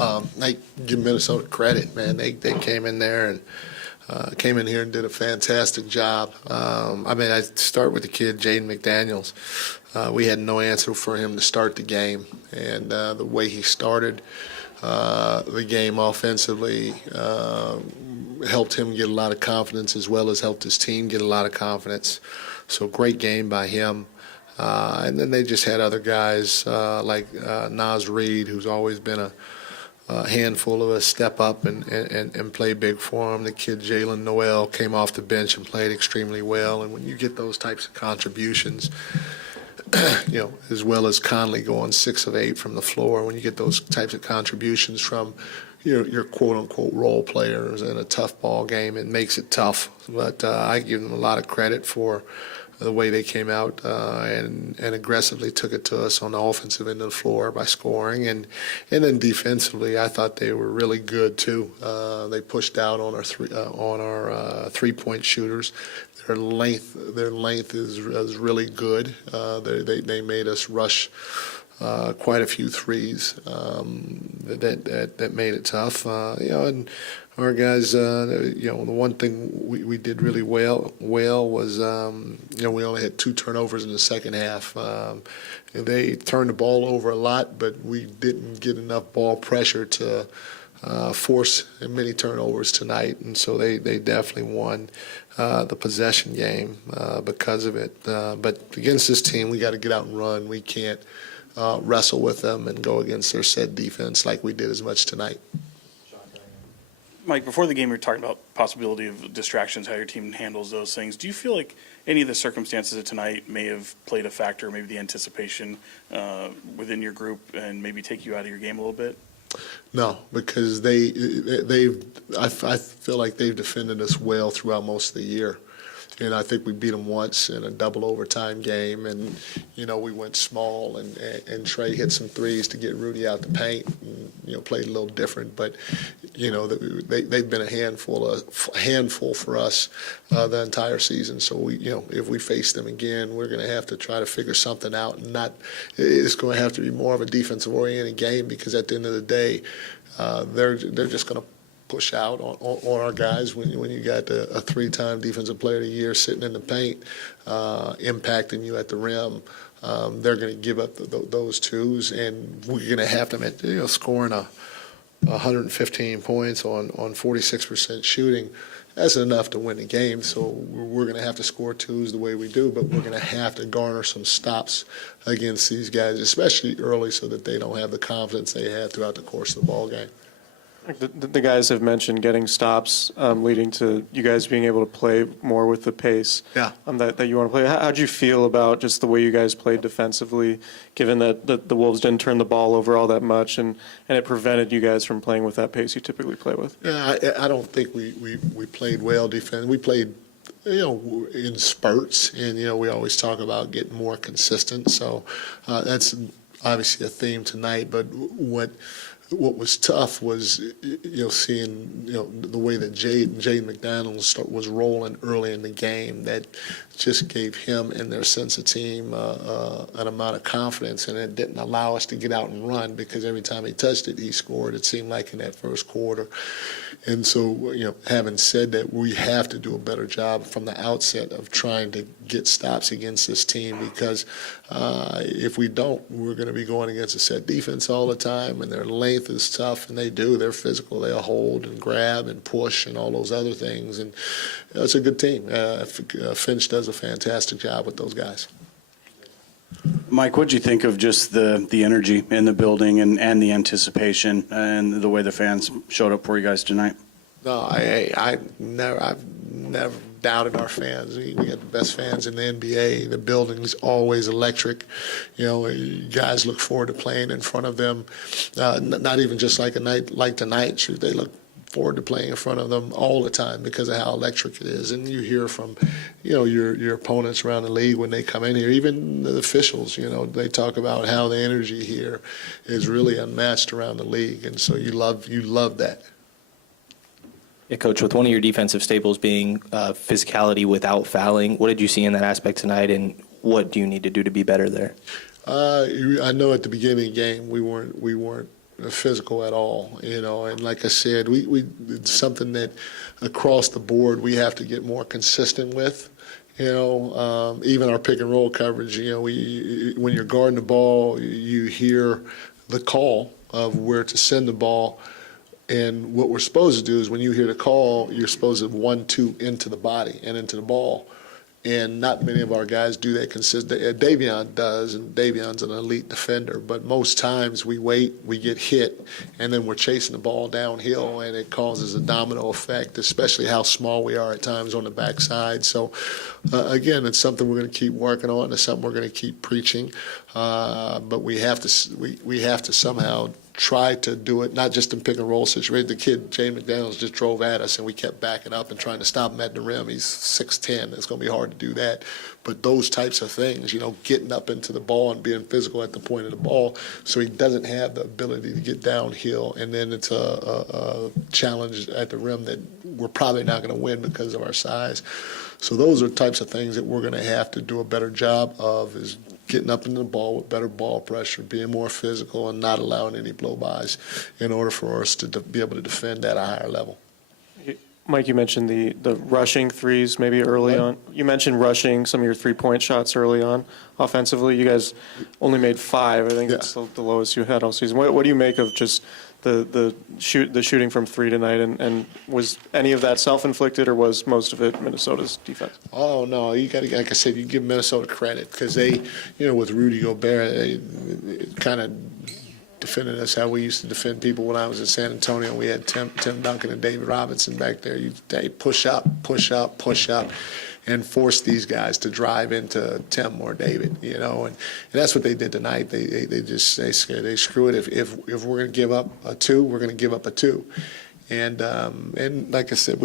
I give Minnesota credit, man. They came in there and came in here and did a fantastic job. I start with the kid, Jaden McDaniels. We had no answer for him to start the game, and the way he started the game offensively helped him get a lot of confidence, as well as helped his team get a lot of confidence. So great game by him. And then they just had other guys like Naz Reid, who's always been a handful of us, step up and play big for him. The kid Jalen Noel came off the bench and played extremely well. And when you get those types of contributions, as well as Conley going 6 of 8 from the floor, when you get those types of contributions from your quote-unquote role players in a tough ball game, it makes it tough. But I give them a lot of credit for the way they came out and aggressively took it to us on the offensive end of the floor by scoring. And then defensively, I thought they were really good too. They pushed out on our three-point shooters. Their length is really good. They made us rush quite a few threes that made it tough. And our guys, the one thing we did really well was, we only had 2 turnovers in the second half. They turned the ball over a lot, but we didn't get enough ball pressure to force many turnovers tonight, and so they definitely won the possession game because of it. But against this team, we got to get out and run. We can't wrestle with them and go against their set defense like we did as much tonight. Mike, before the game, we were talking about possibility of distractions, how your team handles those things. Do you feel like any of the circumstances of tonight may have played a factor, maybe the anticipation within your group, and maybe take you out of your game a little bit? No, because I feel like they've defended us well throughout most of the year. And I think we beat them once in a double overtime game, and we went small, and Trey hit some threes to get Rudy out the paint, and, played a little different. But they've been a handful for us the entire season. So if we face them again, we're going to have to try to figure something out, and it's going to have to be more of a defensive oriented game, because at the end of the day, they're just going to push out on our guys when you got a 3-time defensive player of the year sitting in the paint, impacting you at the rim. They're going to give up those twos, and we're going to have them scoring 115 points on 46% shooting. That's enough to win the game. So we're going to have to score twos the way we do, but we're going to have to garner some stops against these guys, especially early, so that they don't have the confidence they had throughout the course of the ball game. The guys have mentioned getting stops, leading to you guys being able to play more with the pace that you want to play. How'd you feel about just the way you guys played defensively, given that the Wolves didn't turn the ball over all that much, and it prevented you guys from playing with that pace you typically play with? Yeah, I don't think we played well defense. We played in spurts, and we always talk about getting more consistent. So that's obviously a theme tonight. But what was tough was seeing the way that Jaden McDaniels was rolling early in the game. That just gave him and their sense of team an amount of confidence, and it didn't allow us to get out and run, because every time he touched it, he scored. It seemed like in that first quarter. And so, having said that, we have to do a better job from the outset of trying to get stops against this team, because if we don't, we're going to be going against a set defense all the time, and their length is tough, and they're physical. They'll hold and grab and push and all those other things, and it's a good team. Finch does a fantastic job with those guys. Mike, what do you think of just the energy in the building and the anticipation and the way the fans showed up for you guys tonight? No, I've never doubted our fans. We got the best fans in the NBA. The building's always electric. Guys look forward to playing in front of them. Not even just like a night like tonight. They look forward to playing in front of them all the time because of how electric it is. And you hear from, your opponents around the league when they come in here, even the officials, they talk about how the energy here is really unmatched around the league. And so you love that. Yeah, Coach, with one of your defensive staples being physicality without fouling, what did you see in that aspect tonight, and what do you need to do to be better there? I know at the beginning of the game we weren't physical at all, and like I said, it's something that across the board we have to get more consistent with. Even our pick and roll coverage, when you're guarding the ball, you hear the call of where to send the ball. And what we're supposed to do is when you hear the call, you're supposed to 1-2 into the body and into the ball. And not many of our guys do that consistently. Davion does, and Davion's an elite defender. But most times we wait, we get hit, and then we're chasing the ball downhill, and it causes a domino effect, especially how small we are at times on the backside. So, again, it's something we're going to keep working on. It's something we're going to keep preaching. But we have to somehow try to do it, not just in pick and roll situations. The kid, Jay McDaniels, just drove at us, and we kept backing up and trying to stop him at the rim. He's 6'10". It's going to be hard to do that. But those types of things, getting up into the ball and being physical at the point of the ball so he doesn't have the ability to get downhill, and then it's a challenge at the rim that we're probably not going to win because of our size. So those are types of things that we're going to have to do a better job of, is getting up into the ball with better ball pressure, being more physical, and not allowing any blow-bys in order for us to be able to defend at a higher level. Mike, you mentioned the rushing threes maybe early on. You mentioned rushing some of your three-point shots early on offensively. You guys only made 5. I think it's the lowest you had all season. What do you make of just the shooting from 3 tonight? And was any of that self-inflicted, or was most of it Minnesota's defense? Oh, no, you got to, like I said, you give Minnesota credit because they, with Rudy Gobert, they kind of defended us how we used to defend people when I was in San Antonio. We had Tim Duncan and David Robinson back there. They push up, and force these guys to drive into Tim or David, and that's what they did tonight. They screw it. If we're going to give up a 2, we're going to give up a 2. And like I said,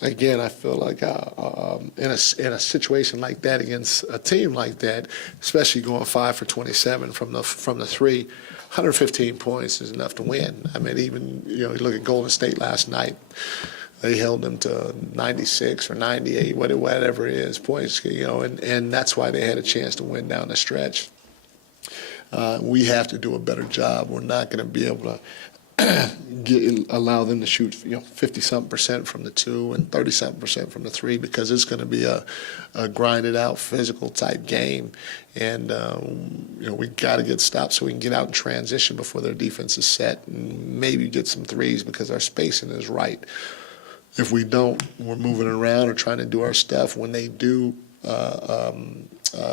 again, I feel like in a situation like that against a team like that, especially going 5 for 27 from the 3, 115 points is enough to win. I mean, even you look at Golden State last night. They held them to 96 or 98, whatever it is, points. And that's why they had a chance to win down the stretch. We have to do a better job. We're not going to be able to allow them to shoot 50-something% from the 2 and 30-something% from the 3, because it's going to be a grinded out physical type game, and we got to get stopped so we can get out and transition before their defense is set, and maybe get some threes because our spacing is right. If we don't, we're moving around or trying to do our stuff. When they do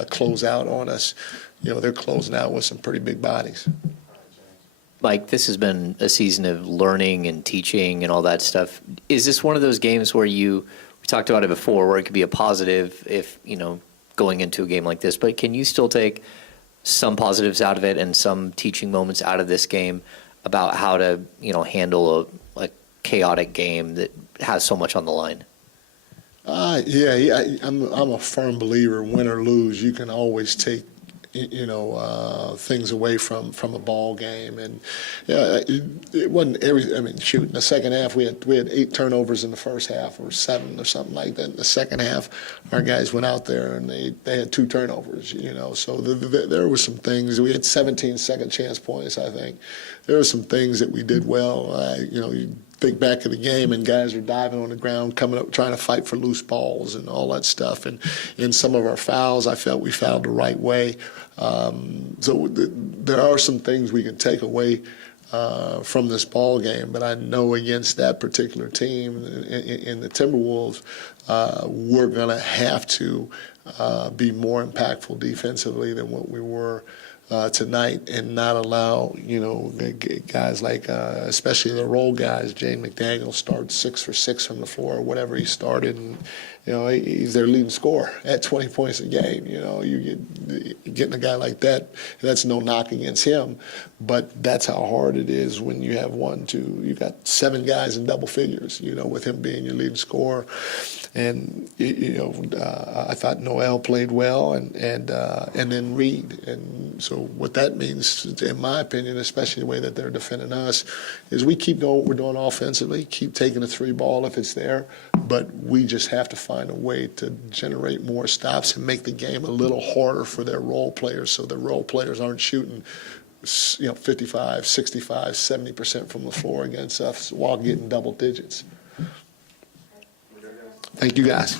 close out on us, they're closing out with some pretty big bodies. Mike, this has been a season of learning and teaching and all that stuff. Is this one of those games where we talked about it before, where it could be a positive if, going into a game like this, but can you still take some positives out of it and some teaching moments out of this game about how to, handle a chaotic game that has so much on the line? I'm a firm believer, win or lose, you can always take things away from a ball game, and it wasn't in the second half we had 8 turnovers in the first half, or 7 or something like that. In the second half, our guys went out there and they had 2 turnovers, so there were some things. We had 17 second chance points, I think. There were some things that we did well. You think back of the game, and guys are diving on the ground, coming up, trying to fight for loose balls and all that stuff. And in some of our fouls, I felt we fouled the right way. So there are some things we can take away from this ball game, but I know against that particular team in the Timberwolves, we're going to have to be more impactful defensively than what we were tonight, and not allow guys like especially the role guys. Jane McDaniel starts 6 for 6 from the floor, or whatever he started, and he's their leading scorer at 20 points a game. You getting a guy like that, and that's no knock against him, but that's how hard it is when you have 1, 2, you got 7 guys in double figures. With him being your leading scorer, and I thought Noel played well, and then Reed, and so what that means, in my opinion, especially the way that they're defending us, is we keep doing what we're doing offensively, keep taking the 3 ball if it's there, but we just have to find a way to generate more stops and make the game a little harder for their role players, so the role players aren't shooting 55, 65, 70% from the floor against us while getting double digits. Thank you, guys.